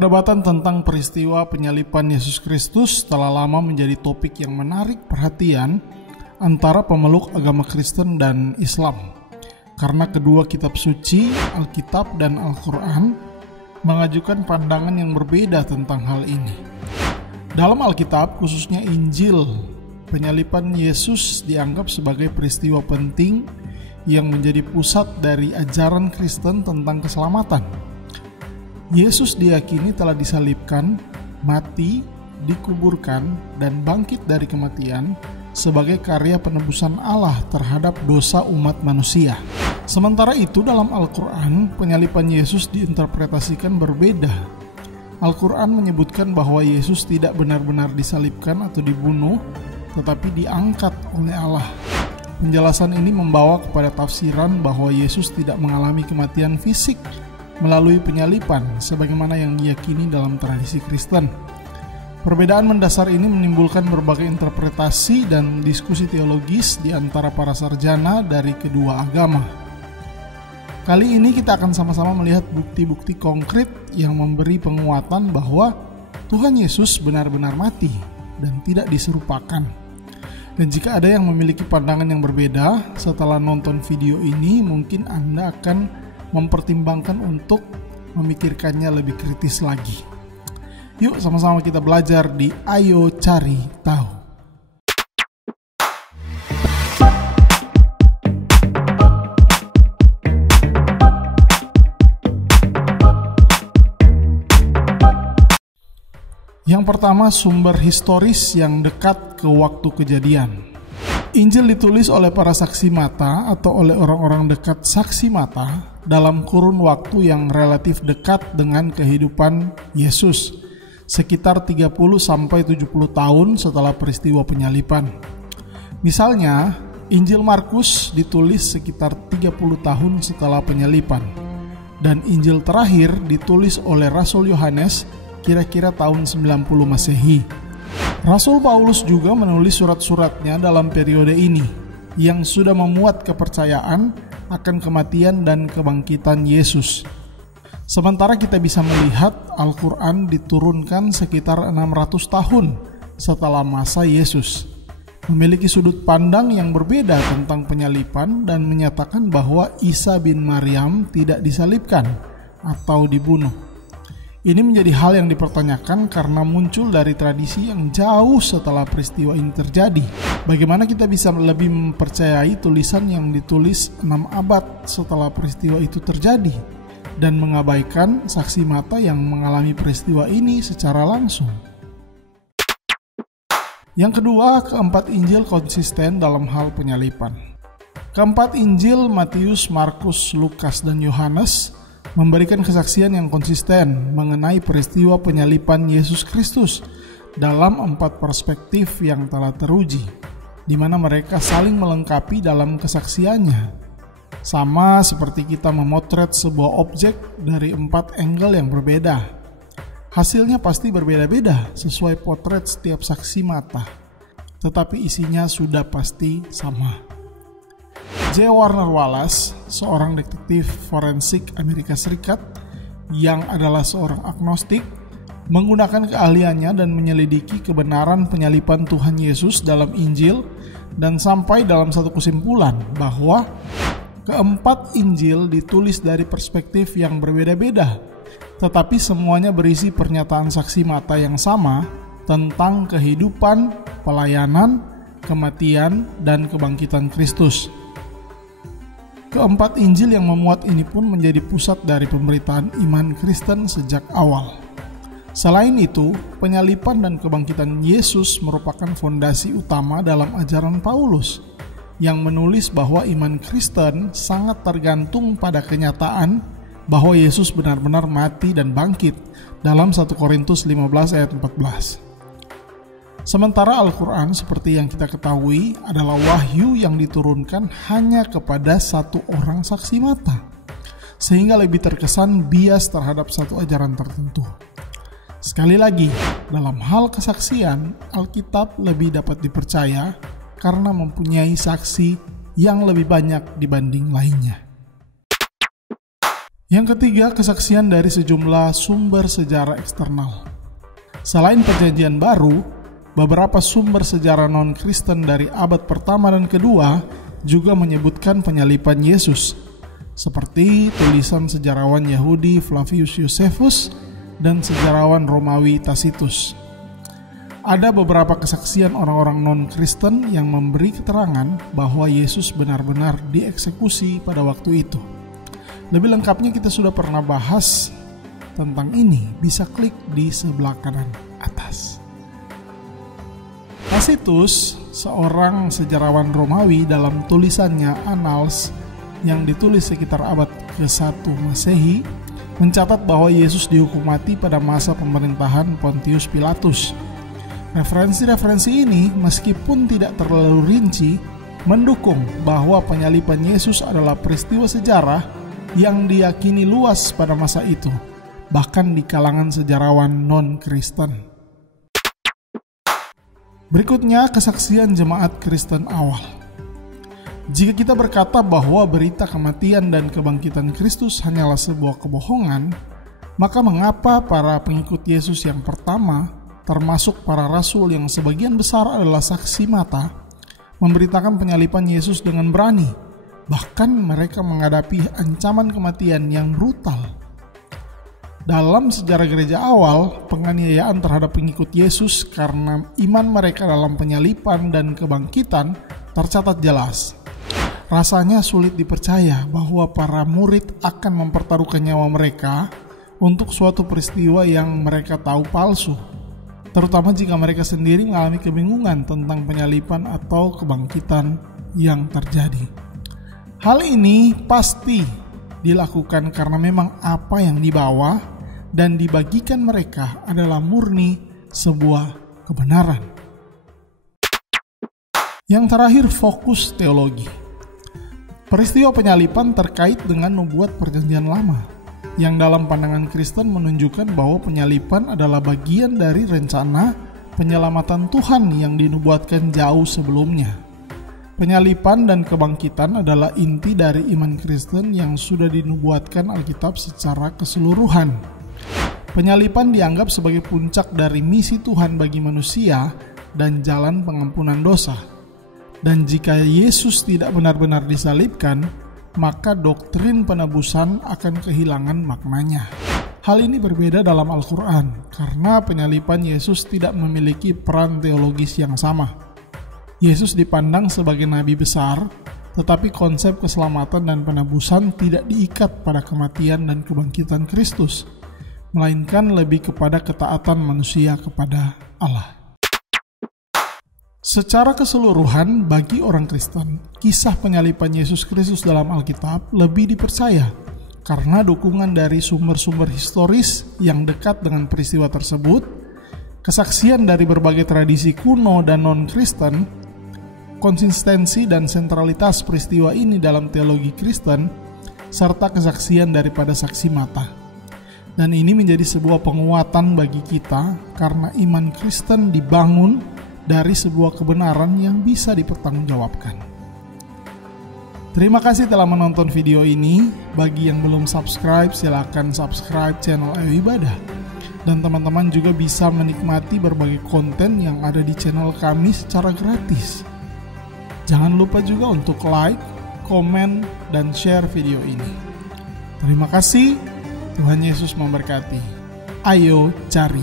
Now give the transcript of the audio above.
Perdebatan tentang peristiwa penyaliban Yesus Kristus telah lama menjadi topik yang menarik perhatian antara pemeluk agama Kristen dan Islam. Karena kedua kitab suci, Alkitab dan Al-Quran, mengajukan pandangan yang berbeda tentang hal ini. Dalam Alkitab, khususnya Injil, penyaliban Yesus dianggap sebagai peristiwa penting yang menjadi pusat dari ajaran Kristen tentang keselamatan. Yesus diyakini telah disalibkan, mati, dikuburkan, dan bangkit dari kematian sebagai karya penebusan Allah terhadap dosa umat manusia. Sementara itu dalam Al-Quran, penyaliban Yesus diinterpretasikan berbeda. Al-Quran menyebutkan bahwa Yesus tidak benar-benar disalibkan atau dibunuh, tetapi diangkat oleh Allah. Penjelasan ini membawa kepada tafsiran bahwa Yesus tidak mengalami kematian fisik melalui penyaliban, sebagaimana yang diyakini dalam tradisi Kristen. Perbedaan mendasar ini menimbulkan berbagai interpretasi dan diskusi teologis di antara para sarjana dari kedua agama. Kali ini kita akan sama-sama melihat bukti-bukti konkret yang memberi penguatan bahwa Tuhan Yesus benar-benar mati dan tidak diserupakan. Dan jika ada yang memiliki pandangan yang berbeda, setelah nonton video ini mungkin Anda akan mempertimbangkan untuk memikirkannya lebih kritis lagi. Yuk sama-sama kita belajar di Ayo Cari Tahu. Yang pertama, sumber historis yang dekat ke waktu kejadian. Injil ditulis oleh para saksi mata atau oleh orang-orang dekat saksi mata dalam kurun waktu yang relatif dekat dengan kehidupan Yesus, sekitar 30-70 tahun setelah peristiwa penyaliban. Misalnya, Injil Markus ditulis sekitar 30 tahun setelah penyaliban, dan Injil terakhir ditulis oleh Rasul Yohanes kira-kira tahun 90 Masehi. Rasul Paulus juga menulis surat-suratnya dalam periode ini, yang sudah memuat kepercayaan akan kematian dan kebangkitan Yesus. Sementara kita bisa melihat Al-Quran diturunkan sekitar 600 tahun setelah masa Yesus, memiliki sudut pandang yang berbeda tentang penyaliban dan menyatakan bahwa Isa bin Maryam tidak disalibkan atau dibunuh. Ini menjadi hal yang dipertanyakan karena muncul dari tradisi yang jauh setelah peristiwa ini terjadi. Bagaimana kita bisa lebih mempercayai tulisan yang ditulis 6 abad setelah peristiwa itu terjadi dan mengabaikan saksi mata yang mengalami peristiwa ini secara langsung? Yang kedua, keempat Injil konsisten dalam hal penyaliban. Keempat Injil, Matius, Markus, Lukas, dan Yohanes, memberikan kesaksian yang konsisten mengenai peristiwa penyaliban Yesus Kristus dalam 4 perspektif yang telah teruji, di mana mereka saling melengkapi dalam kesaksiannya. Sama seperti kita memotret sebuah objek dari 4 angle yang berbeda. Hasilnya pasti berbeda-beda sesuai potret setiap saksi mata, tetapi isinya sudah pasti sama. J. Warner Wallace, seorang detektif forensik Amerika Serikat yang adalah seorang agnostik, menggunakan keahliannya dan menyelidiki kebenaran penyaliban Tuhan Yesus dalam Injil dan sampai dalam satu kesimpulan bahwa keempat Injil ditulis dari perspektif yang berbeda-beda, tetapi semuanya berisi pernyataan saksi mata yang sama tentang kehidupan, pelayanan, kematian, dan kebangkitan Kristus. Keempat Injil yang memuat ini pun menjadi pusat dari pemberitaan iman Kristen sejak awal. Selain itu, penyaliban dan kebangkitan Yesus merupakan fondasi utama dalam ajaran Paulus, yang menulis bahwa iman Kristen sangat tergantung pada kenyataan bahwa Yesus benar-benar mati dan bangkit dalam 1 Korintus 15 ayat 14. Sementara Al-Quran seperti yang kita ketahui adalah wahyu yang diturunkan hanya kepada satu orang saksi mata, sehingga lebih terkesan bias terhadap satu ajaran tertentu. Sekali lagi, dalam hal kesaksian, Alkitab lebih dapat dipercaya karena mempunyai saksi yang lebih banyak dibanding lainnya. Yang ketiga, kesaksian dari sejumlah sumber sejarah eksternal. Selain Perjanjian Baru, beberapa sumber sejarah non-Kristen dari abad pertama dan kedua juga menyebutkan penyalipan Yesus, seperti tulisan sejarawan Yahudi Flavius Josephus dan sejarawan Romawi Tacitus. Ada beberapa kesaksian orang-orang non-Kristen yang memberi keterangan bahwa Yesus benar-benar dieksekusi pada waktu itu. Lebih lengkapnya kita sudah pernah bahas tentang ini, bisa klik di sebelah kanan atas. Tacitus, seorang sejarawan Romawi, dalam tulisannya Annals yang ditulis sekitar abad ke-1 Masehi, mencatat bahwa Yesus dihukum mati pada masa pemerintahan Pontius Pilatus. Referensi-referensi ini, meskipun tidak terlalu rinci, mendukung bahwa penyalipan Yesus adalah peristiwa sejarah yang diyakini luas pada masa itu, bahkan di kalangan sejarawan non-Kristen. Berikutnya, kesaksian jemaat Kristen awal. Jika kita berkata bahwa berita kematian dan kebangkitan Kristus hanyalah sebuah kebohongan, maka mengapa para pengikut Yesus yang pertama, termasuk para rasul yang sebagian besar adalah saksi mata, memberitakan penyalipan Yesus dengan berani, bahkan mereka menghadapi ancaman kematian yang brutal? Dalam sejarah gereja awal, penganiayaan terhadap pengikut Yesus karena iman mereka dalam penyalipan dan kebangkitan tercatat jelas. Rasanya sulit dipercaya bahwa para murid akan mempertaruhkan nyawa mereka untuk suatu peristiwa yang mereka tahu palsu, terutama jika mereka sendiri mengalami kebingungan tentang penyalipan atau kebangkitan yang terjadi. Hal ini pasti dilakukan karena memang apa yang dibawa dan dibagikan mereka adalah murni sebuah kebenaran. Yang terakhir, fokus teologi. Peristiwa penyalipan terkait dengan nubuat Perjanjian Lama, yang dalam pandangan Kristen menunjukkan bahwa penyalipan adalah bagian dari rencana penyelamatan Tuhan yang dinubuatkan jauh sebelumnya. Penyalipan dan kebangkitan adalah inti dari iman Kristen yang sudah dinubuatkan Alkitab secara keseluruhan. Penyalipan dianggap sebagai puncak dari misi Tuhan bagi manusia dan jalan pengampunan dosa. Dan jika Yesus tidak benar-benar disalibkan, maka doktrin penebusan akan kehilangan maknanya. Hal ini berbeda dalam Al-Quran, karena penyalipan Yesus tidak memiliki peran teologis yang sama. Yesus dipandang sebagai nabi besar, tetapi konsep keselamatan dan penebusan tidak diikat pada kematian dan kebangkitan Kristus, melainkan lebih kepada ketaatan manusia kepada Allah. Secara keseluruhan, bagi orang Kristen, kisah penyalipan Yesus Kristus dalam Alkitab lebih dipercaya karena dukungan dari sumber-sumber historis yang dekat dengan peristiwa tersebut, kesaksian dari berbagai tradisi kuno dan non-Kristen, konsistensi dan sentralitas peristiwa ini dalam teologi Kristen, serta kesaksian daripada saksi mata. Dan ini menjadi sebuah penguatan bagi kita karena iman Kristen dibangun dari sebuah kebenaran yang bisa dipertanggungjawabkan. Terima kasih telah menonton video ini. Bagi yang belum subscribe, silakan subscribe channel Ayo Ibadah. Dan teman-teman juga bisa menikmati berbagai konten yang ada di channel kami secara gratis. Jangan lupa juga untuk like, komen, dan share video ini. Terima kasih, Tuhan Yesus memberkati. Ayo cari